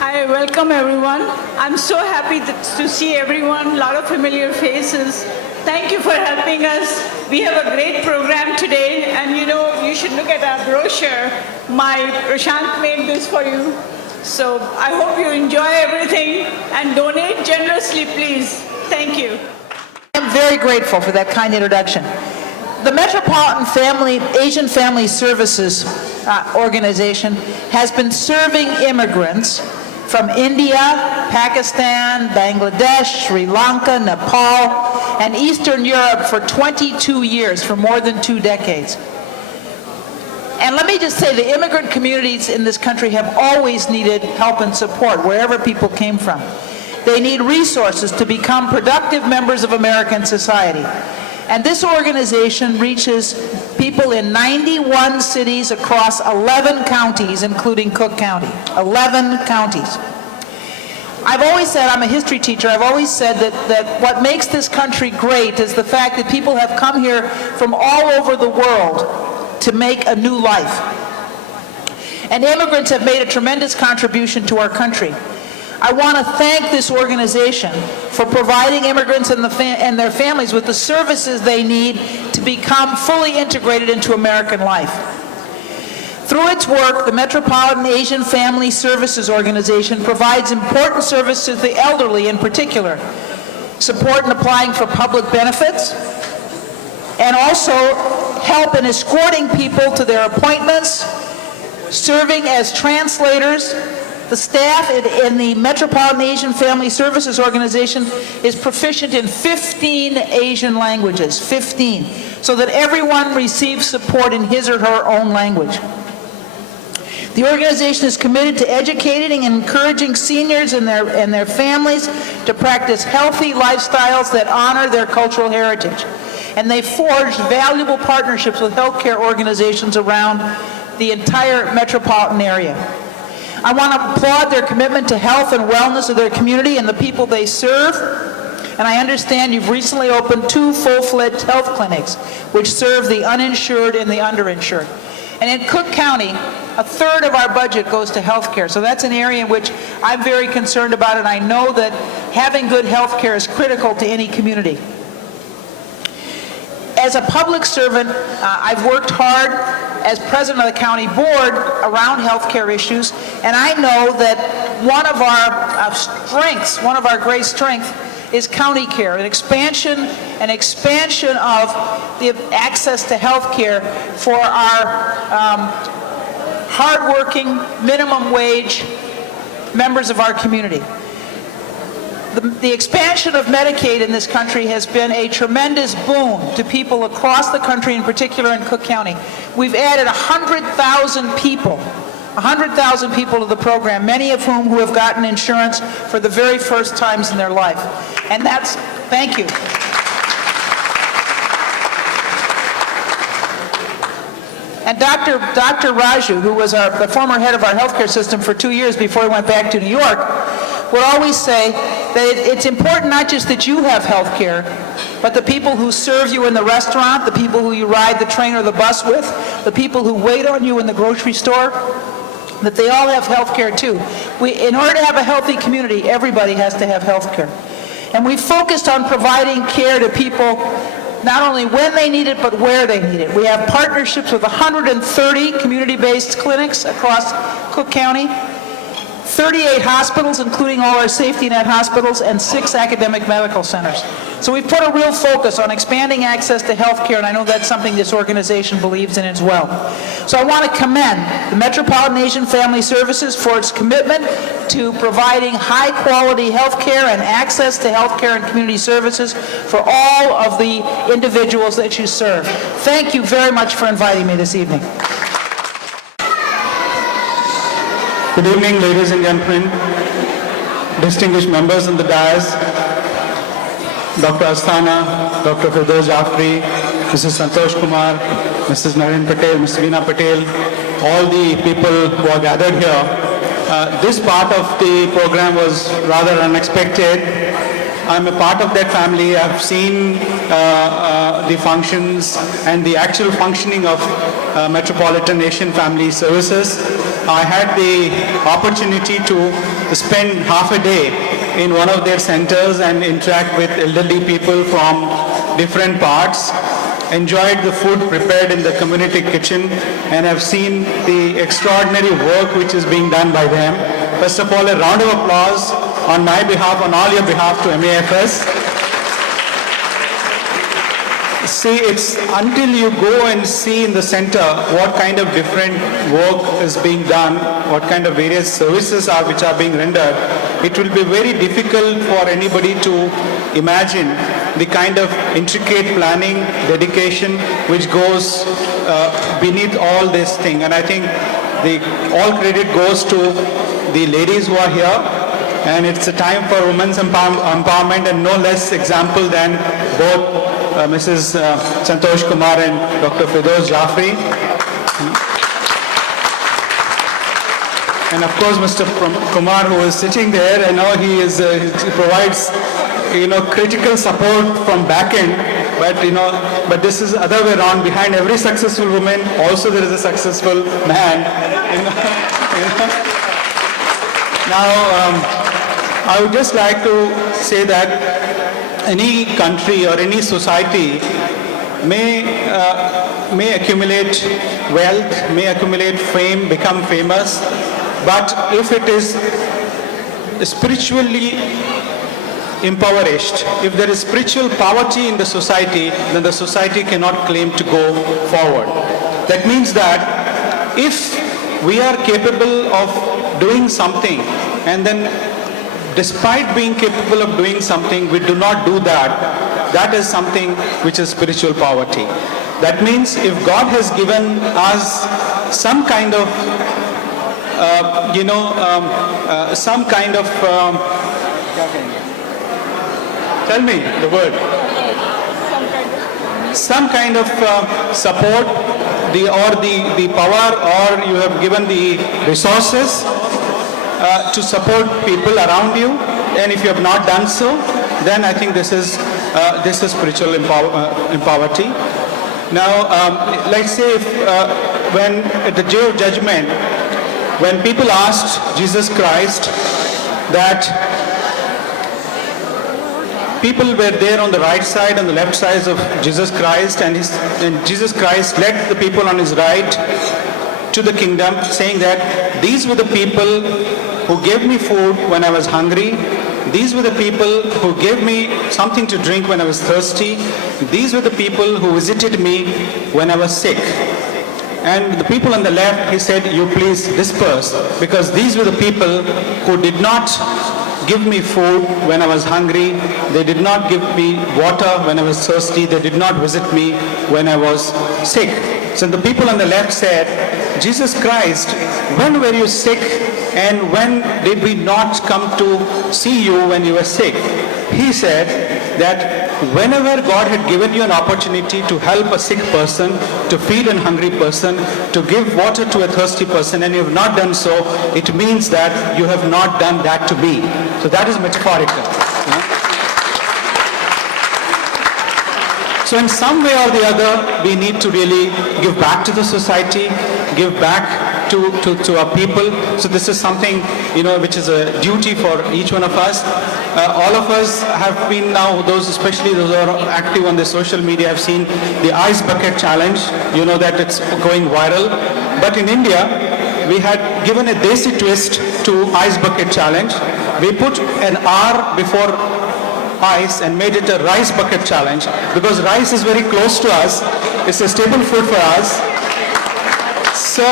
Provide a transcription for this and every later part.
Hi, welcome everyone. I'm so happy to see everyone, a lot of familiar faces. Thank you for helping us. We have a great program today, and you should look at our brochure. My Prashant made this for you. So I hope you enjoy everything and donate generously, please. Thank you. I'm very grateful for that kind introduction. The Metropolitan Asian Family Services organization has been serving immigrants from India, Pakistan, Bangladesh, Sri Lanka, Nepal, and Eastern Europe for 22 years, for more than 2 decades. And let me just say, the immigrant communities in this country have always needed help and support, wherever people came from. They need resources to become productive members of American society. And this organization reaches people in 91 cities across 11 counties, including Cook County. 11 counties. I've always said, I'm a history teacher, I've always said that what makes this country great is the fact that people have come here from all over the world to make a new life. And immigrants have made a tremendous contribution to our country. I want to thank this organization for providing immigrants and their families with the services they need to become fully integrated into American life. Through its work, the Metropolitan Asian Family Services Organization provides important services to the elderly in particular, support in applying for public benefits, and also help in escorting people to their appointments, serving as translators. The staff in the Metropolitan Asian Family Services Organization is proficient in 15 Asian languages, 15, so that everyone receives support in his or her own language. The organization is committed to educating and encouraging seniors and their families to practice healthy lifestyles that honor their cultural heritage. And they forged valuable partnerships with healthcare organizations around the entire metropolitan area. I want to applaud their commitment to health and wellness of their community and the people they serve. And I understand you've recently opened 2 full-fledged health clinics, which serve the uninsured and the underinsured. And in Cook County, 1/3 of our budget goes to health care. So that's an area in which I'm very concerned about, and I know that having good health care is critical to any community. As a public servant, I've worked hard as president of the county board around healthcare issues, and I know that one of our strengths, one of our great strengths, is county care, an expansion of the access to health care for our hardworking, minimum wage members of our community. The expansion of Medicaid in this country has been a tremendous boon to people across the country, in particular in Cook County. We've added 100,000 people to the program, many of whom who have gotten insurance for the very first times in their life. And that's, thank you. And Dr. Raju, who was the former head of our healthcare system for 2 years before he went back to New York, would always say that it's important not just that you have health care, but the people who serve you in the restaurant, the people who you ride the train or the bus with, the people who wait on you in the grocery store, that they all have health care too. In order to have a healthy community, everybody has to have health care. And we focused on providing care to people not only when they need it, but where they need it. We have partnerships with 130 community-based clinics across Cook County, 38 hospitals, including all our safety net hospitals, and 6 academic medical centers. So we've put a real focus on expanding access to health care, and I know that's something this organization believes in as well. So I want to commend the Metropolitan Asian Family Services for its commitment to providing high-quality health care and access to health care and community services for all of the individuals that you serve. Thank you very much for inviting me this evening. Good evening, ladies and gentlemen, distinguished members on the dais, Dr. Asthana, Dr. Firdause Jafri, Mrs. Santosh Kumar, Mrs. Naren Patel, Mrs. Veena Patel, all the people who are gathered here. This part of the program was rather unexpected. I'm a part of that family. I've seen the functions and the actual functioning of Metropolitan Asian Family Services. I had the opportunity to spend half a day in one of their centers and interact with elderly people from different parts. Enjoyed the food prepared in the community kitchen and have seen the extraordinary work which is being done by them. First of all, a round of applause on my behalf, on all your behalf to MAFS. See, it's until you go and see in the center what kind of different work is being done, what kind of various services are which are being rendered, it will be very difficult for anybody to imagine the kind of intricate planning, dedication which goes beneath all this thing. And I think all credit goes to the ladies who are here, and it's a time for women's empowerment, and no less example than both Mrs. Santosh Kumar and Dr. Firdause Jafri. And of course, Mr. Kumar, who is sitting there, I know he provides, critical support from back end, but this is the other way around. Behind every successful woman, also there is a successful man. Now, I would just like to say that any country or any society may accumulate wealth, may accumulate fame, become famous, but if it is spiritually impoverished, if there is spiritual poverty in the society, then the society cannot claim to go forward. That means that if we are capable of doing something and then despite being capable of doing something, we do not do that, that is something which is spiritual poverty. That means if God has given us some kind of, tell me the word, some kind of support, the power, or you have given the resources to support people around you, and if you have not done so, then I think this is spiritual poverty. Now, let's say if when at the day of judgment, when people asked Jesus Christ that people were there on the right side and the left sides of Jesus Christ, and Jesus Christ led the people on his right to the kingdom, saying that these were the people who gave me food when I was hungry. These were the people who gave me something to drink when I was thirsty. These were the people who visited me when I was sick. And the people on the left, he said, you please disperse, because these were the people who did not give me food when I was hungry. They did not give me water when I was thirsty. They did not visit me when I was sick. So the people on the left said, Jesus Christ, when were you sick, and when did we not come to see you when you were sick? He said that whenever God had given you an opportunity to help a sick person, to feed a hungry person, to give water to a thirsty person, and you have not done so, it means that you have not done that to me. So that is metaphorical. So in some way or the other, we need to really give back to the society, give back to our people. So this is something, which is a duty for each one of us. All of us have been now, especially those who are active on the social media, have seen the ice bucket challenge. You know that it's going viral. But in India, we had given a desi twist to ice bucket challenge. We put an R before ice and made it a rice bucket challenge, because rice is very close to us. It's a staple food for us. So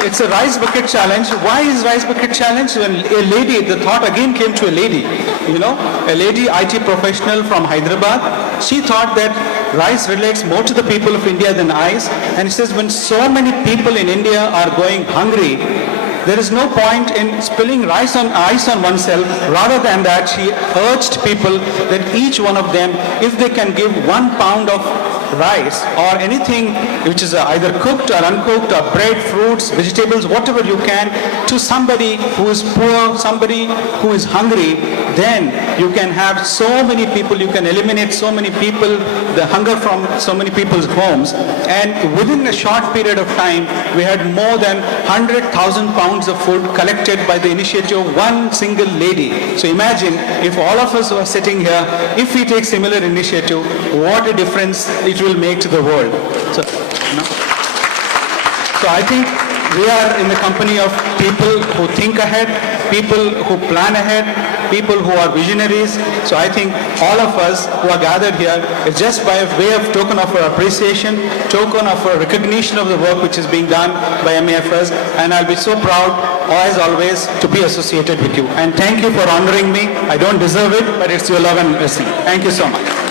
it's a rice bucket challenge. Why is rice bucket challenge? When a lady, the thought again came to a lady, a lady IT professional from Hyderabad. She thought that rice relates more to the people of India than ice. And she says, when so many people in India are going hungry, there is no point in spilling ice on oneself. Rather than that, she urged people that each one of them, if they can give 1 pound of rice or anything which is either cooked or uncooked, or bread, fruits, vegetables, whatever you can, to somebody who is poor, somebody who is hungry, then you can have so many people, you can eliminate so many people, the hunger from so many people's homes. And within a short period of time, we had more than 100,000 pounds of food collected by the initiative of one single lady. So imagine if all of us who are sitting here, if we take similar initiative, what a difference it will make to the world. So, so I think we are in the company of people who think ahead, people who plan ahead, people who are visionaries. So I think all of us who are gathered here is just by way of token of our appreciation, token of our recognition of the work which is being done by MAFS, and I'll be so proud, as always, to be associated with you. And thank you for honoring me. I don't deserve it, but it's your love and blessing. Thank you so much.